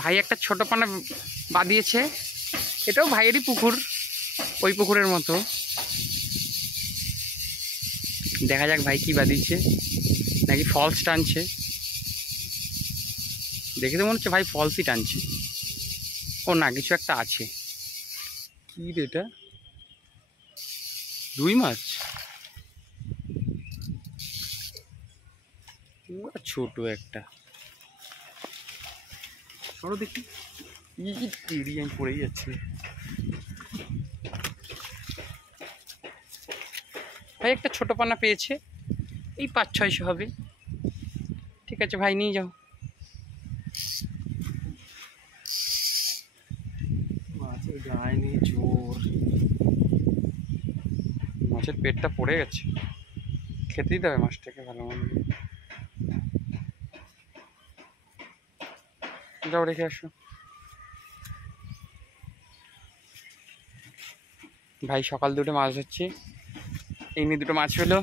ভাই একটা ছোট পানা বাঁধিয়েছে, এটাও ভাইয়েরই পুকুর, ওই পুকুরের মতো। দেখা যাক ভাই কি বাঁধিয়েছে, নাকি ফলস টানছে। দেখে তো মনে হচ্ছে ভাই ফলসই টানছে। ও না, কিছু একটা আছে। কি রে এটা? রুই মাছ, ছোট একটা। সরো দেখি, আমি পড়েই যাচ্ছি। ভাই একটা ছোট পানা পেয়েছে, এই 500-600 হবে। ঠিক আছে ভাই, নিয়ে যাও। মাছের গায়ে নেই জোর, মাছের পেটটা পড়ে গেছে। খেতেই দেবে মাছটাকে ভালো মন্দ। যাও রেখে আসো। ভাই সকাল দুটো মাছ ধরছি, এই নিয়ে দুটো মাছ পেলো।